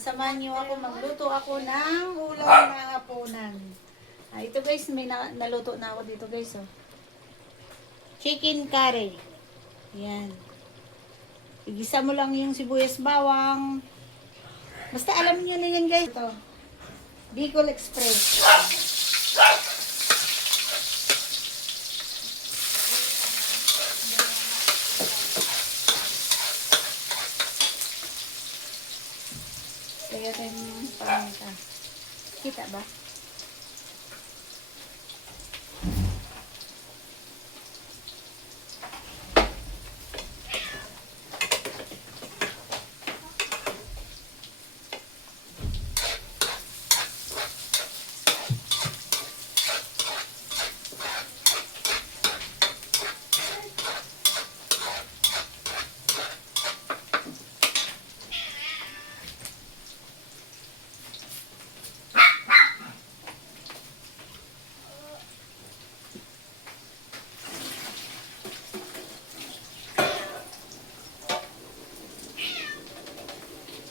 Samahan niyo ako, magluto ako ng ulam na hapunan. Ito guys, may naluto na ako dito guys. Oh. Chicken curry. Yan. Igisa mo lang yung sibuyas bawang. Basta alam niyo na yan guys. Ito. Bicol Express. Kaya tayo yung pangita. Kita ba?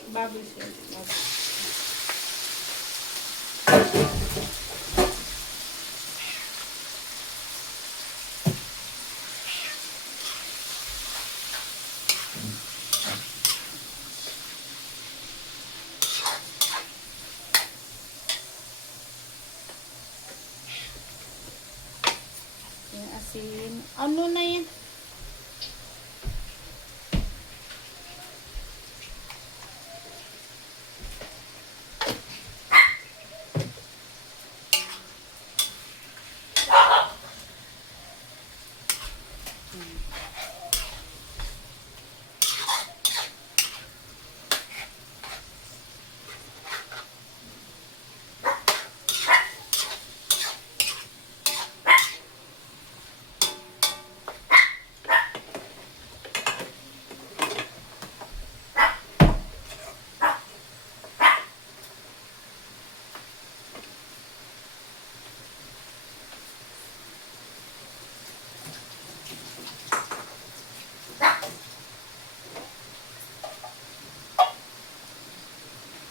Bubble shell. Yung asin. Ano na yan?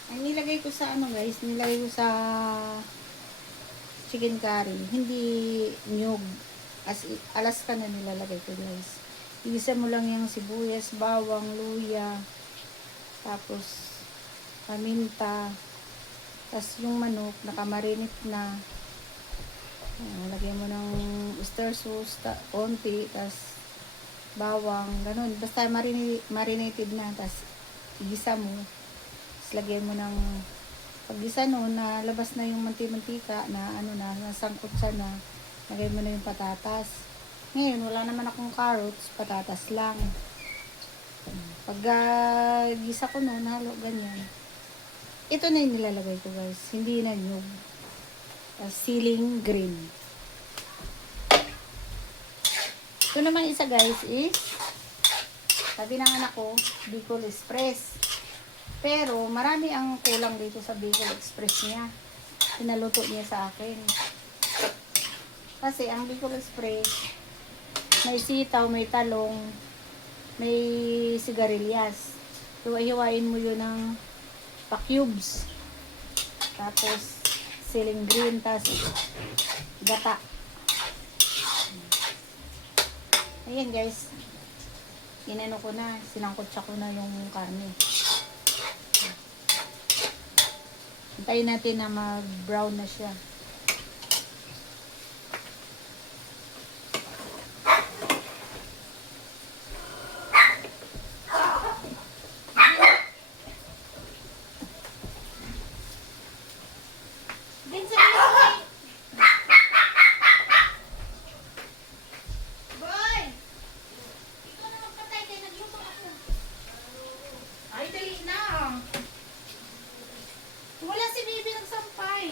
Ang nilagay ko sa ano guys, nilagay ko sa chicken curry, hindi nyug. Alaska na nilalagay ko guys. Igisa mo lang yung sibuyas, bawang, luya, tapos paminta, tapos yung manok, nakamarinate na. Lagyan mo ng oyster sauce, konti, tapos bawang, ganun. Basta marinated na, tapos igisa mo. Lagyan mo ng paggisa no, na labas na yung mantika na ano na, nasangkot siya na, lagyan mo na yung patatas. Ngayon, wala naman akong carrots, patatas lang. Pag gisa ko no, nalo, ganyan. Ito na yung nilalagay ko guys, hindi na nyug. Ceiling green. Ito naman isa guys is, sabi ng anak ko, Bicol Express. Pero, marami ang kulang dito sa Bicol Express niya. Pinaluto niya sa akin. Kasi, ang Bicol Express, may sitaw, may talong, may sigarilyas. Hiwa-hiwain mo yun ng pa-cubes. Tapos, ceiling green, tapos gata. Ayan guys. Inano ko na, sinangkotsa ko na yung karne. Hintayin natin na mag-brown na siya. Ay, dali na. Wala si Bibi nagsampay.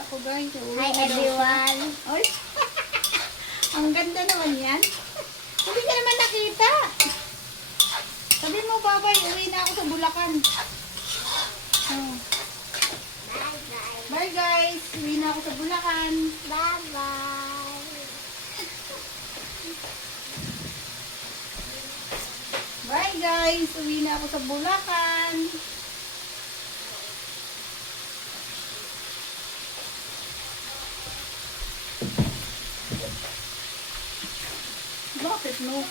alaga ko guys. Uuwi Hi na daw siya. everyone. Oy, ang ganda naman yan. Hindi ka naman nakita. Sabi mo, babay, uwi na ako sa Bulacan. Oh. Bye-bye. Bye guys, uwi na ako sa Bulacan. Bye-bye. Bye guys, uwi na ako sa Bulacan. Bakit no?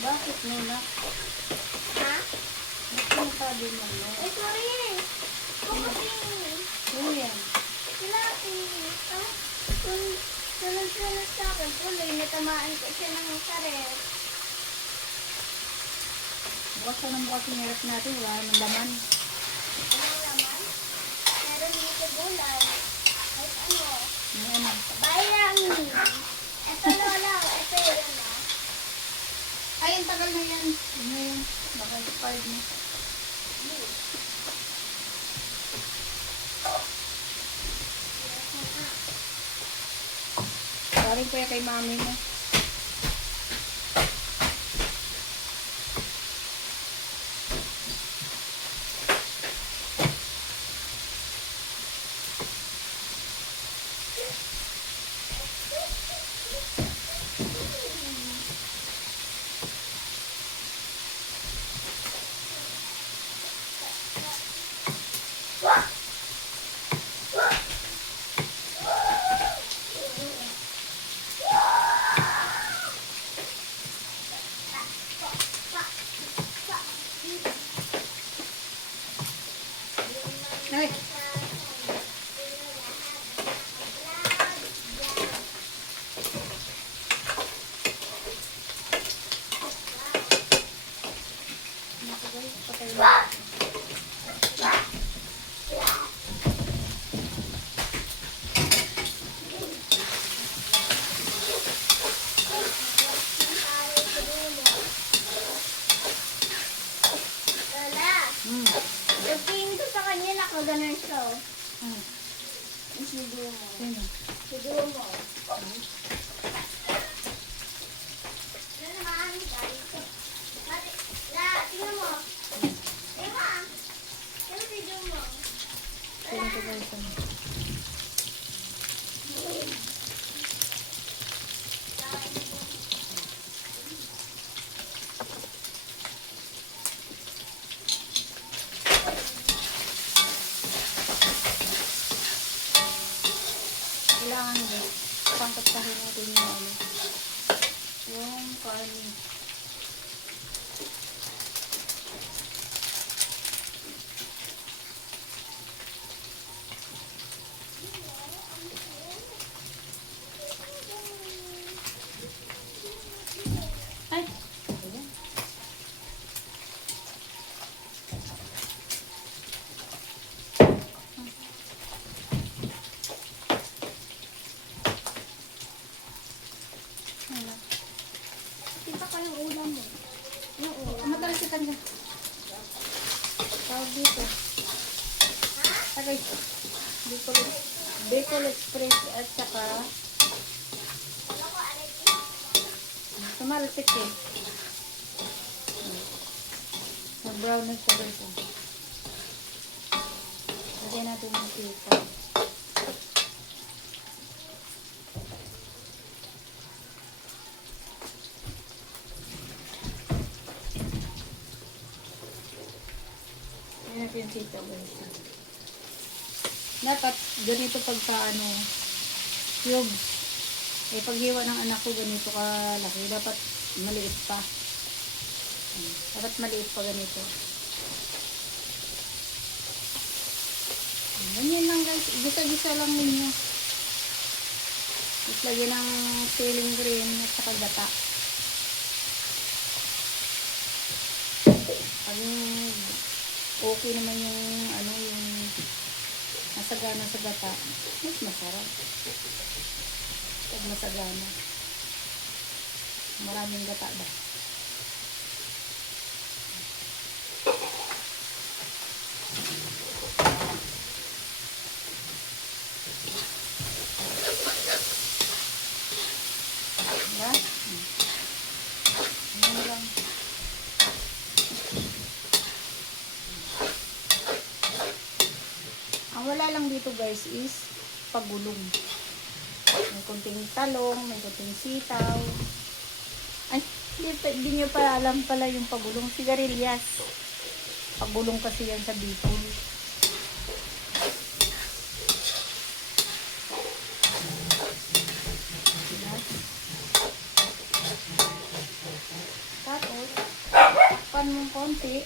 Bakit no na? Ha? Bakit mo sabi mo no? Ay, sorry. Kumati. Ano yan? Kilati. Kung sunod-sunod sa akin, tuloy, natamaan ko siya ng karet. Bukas ka ng bukas yung hirap natin, wala naman laman. Anong laman? Meron dito gulay. Kahit ano. Ano? Bayang. Ito lola. Ito yun ah. Ay, ang tagal na yan. Ano na yan? Baka expired na. Galing ko yan kay mami mo. Ay, naku guys, patay na. Lola. Yung pinto sa kanya nakaganon siya. Oh. Hmm. Ang sido mo. Sino? Sido mo. Ano naman, guys? Mati, la, tingnan mo. Ema, ano sido mo? Sino to guys? Ano? Kailangan guys, pangkatahin natin yung ano. Yung kanin. Ay! Ayan. Ano? Kita ka ng ulam mo. Yung ulam. Matalsikan ka. Tawag dito. Tagay. Bicol Express at saka tumalsik eh. Nag-brown na siya dito. Lagyan natin yung tita. Lagyan natin yung tita guys. Dapat ganito pagka ano, cubes. Eh, paghiwa ng anak ko ganito kalaki. Dapat maliit pa. Dapat maliit pa ganito. Ganyan lang guys. Gisa-gisa lang ninyo. Tapos lagyan ng ceiling green at saka gata. Pag okay naman yung ano, yung nasagana sa gata, mas masarap. Pag masagana. Maraming gata ba? Diba? Ano lang. Ang wala lang dito guys is pagulong. May kunting talong, may kunting sitaw. Ay, di nyo pa alam pala yung pagulong. Sigarilyas. Pagulong kasi yan sa Bicol. Yes. Tapos, takpan mo konti.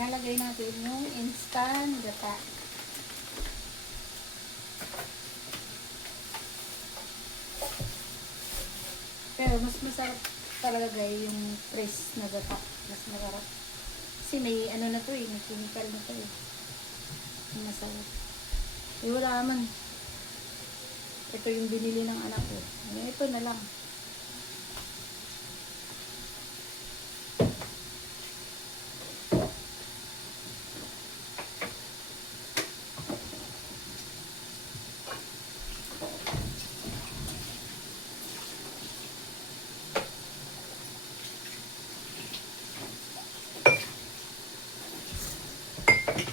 Nalagay natin yung instant gata. Pero mas masarap talaga guys yung fresh na gata. Mas masarap. Kasi may ano na to eh, may chemical na to eh. Masarap. Eh wala man. Ito yung binili ng anak ko. Ito na lang.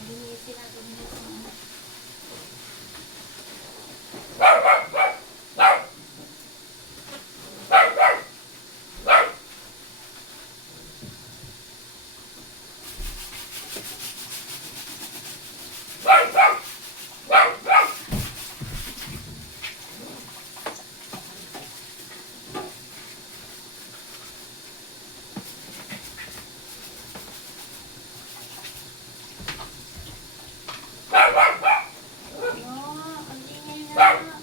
Linisin natin dito. Ang ingay na.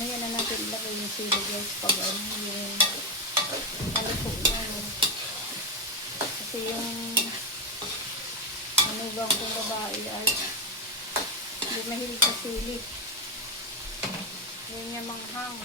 Mamaya na natin ilagay yung sili guys pag ano yung naluto na yun. Kasi yung manugang kong babae ay hindi mahilig sa sili. Hindi niya manghang.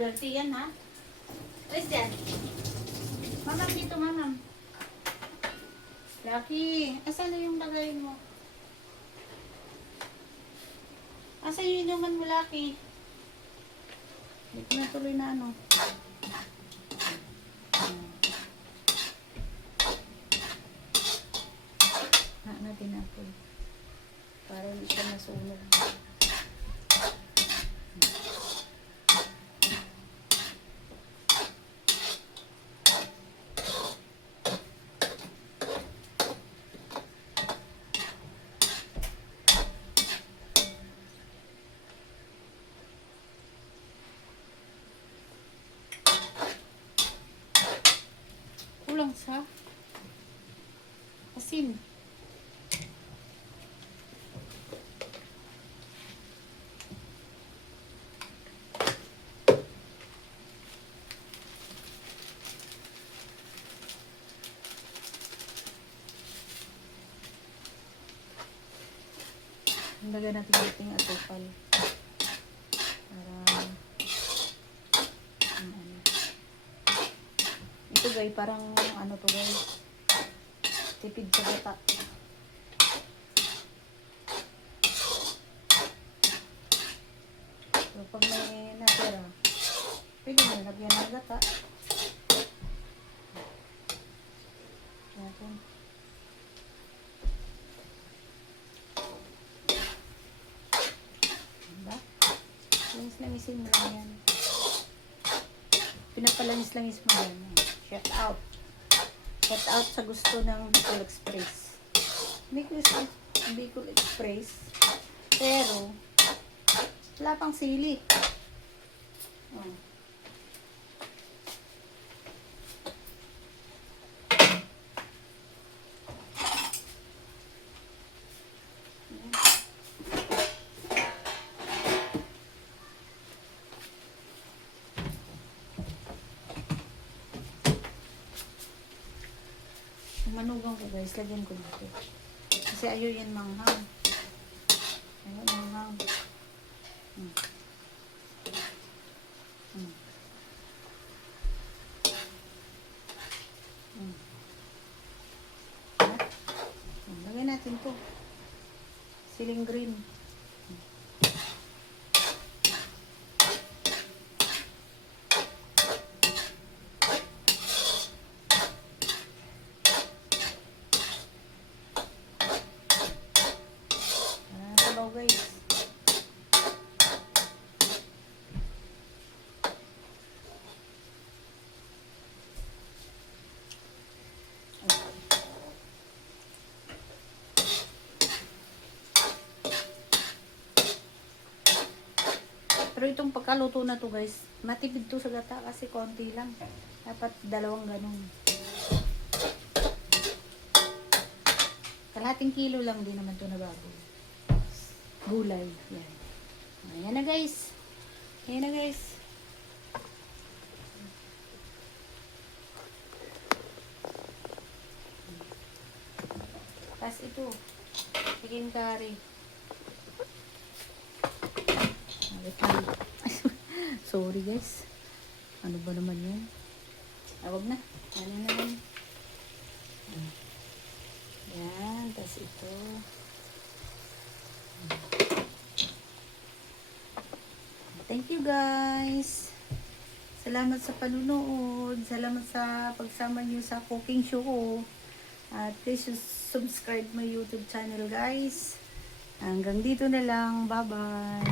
Dirty yan, ha? Alis yan. Mamam dito, mamam. Lucky, asan na yung lagay mo? Asan yung inuman mo, Lucky? Dito na tuloy na ano. Natin na po. Para hindi siya masunog. Kulang sa asin. Lagyan natin yung ating asukal. Para ano. Ito guys, parang ano to guys. Tipid sa gata. So pag may natira, pwede mo lagyan ng gata. Natin. Langis-langisin mo lang yan. Pinapalangis-langis mo yan. Shout out. Shout out sa gusto ng Bicol Express. Bicol Express. Pero, wala pang sili. Oh. Manugang ko guys, lagyan ko dito. Kasi ayaw yan manghang. Ayaw manghang. Hmm. Hmm. Hmm. Lagyan natin to. Siling green. Guys. Pero itong pagkaluto na to guys, matipid to sa gata kasi konti lang. Dapat dalawang ganun. Kalahating kilo lang din naman to na baboy. Gulay. Yan. Ayan na guys. Ayan na guys. Tapos ito. Chicken curry. Sorry guys. Ano ba naman yan? Huwag na. Ano naman. Yan. Tapos ito. Thank you guys. Salamat sa panunood. Salamat sa pagsama niyo sa cooking show ko. At please subscribe my YouTube channel guys. Hanggang dito na lang. Bye bye.